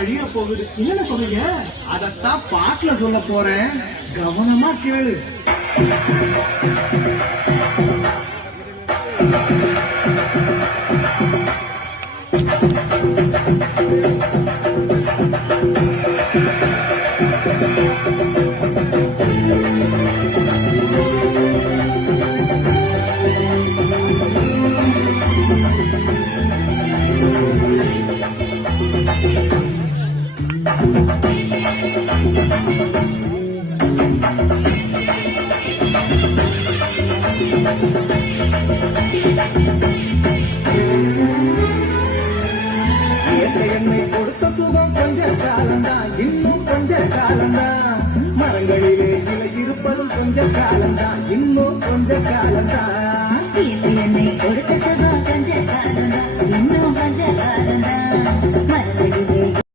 அழிய போகுது. என்ன சொல்றீங்க? அதத்தான் பாட்டுல சொல்ல போறேன், கவனமா கேளு. என்னை கொடுத்த சுகம் கொஞ்ச காலம்தான், இன்னும் கொஞ்ச காலம்தான். மரங்களிலே இலை இருப்பதும் கொஞ்ச காலம்தான், இன்னும் கொஞ்ச காலம்தான்.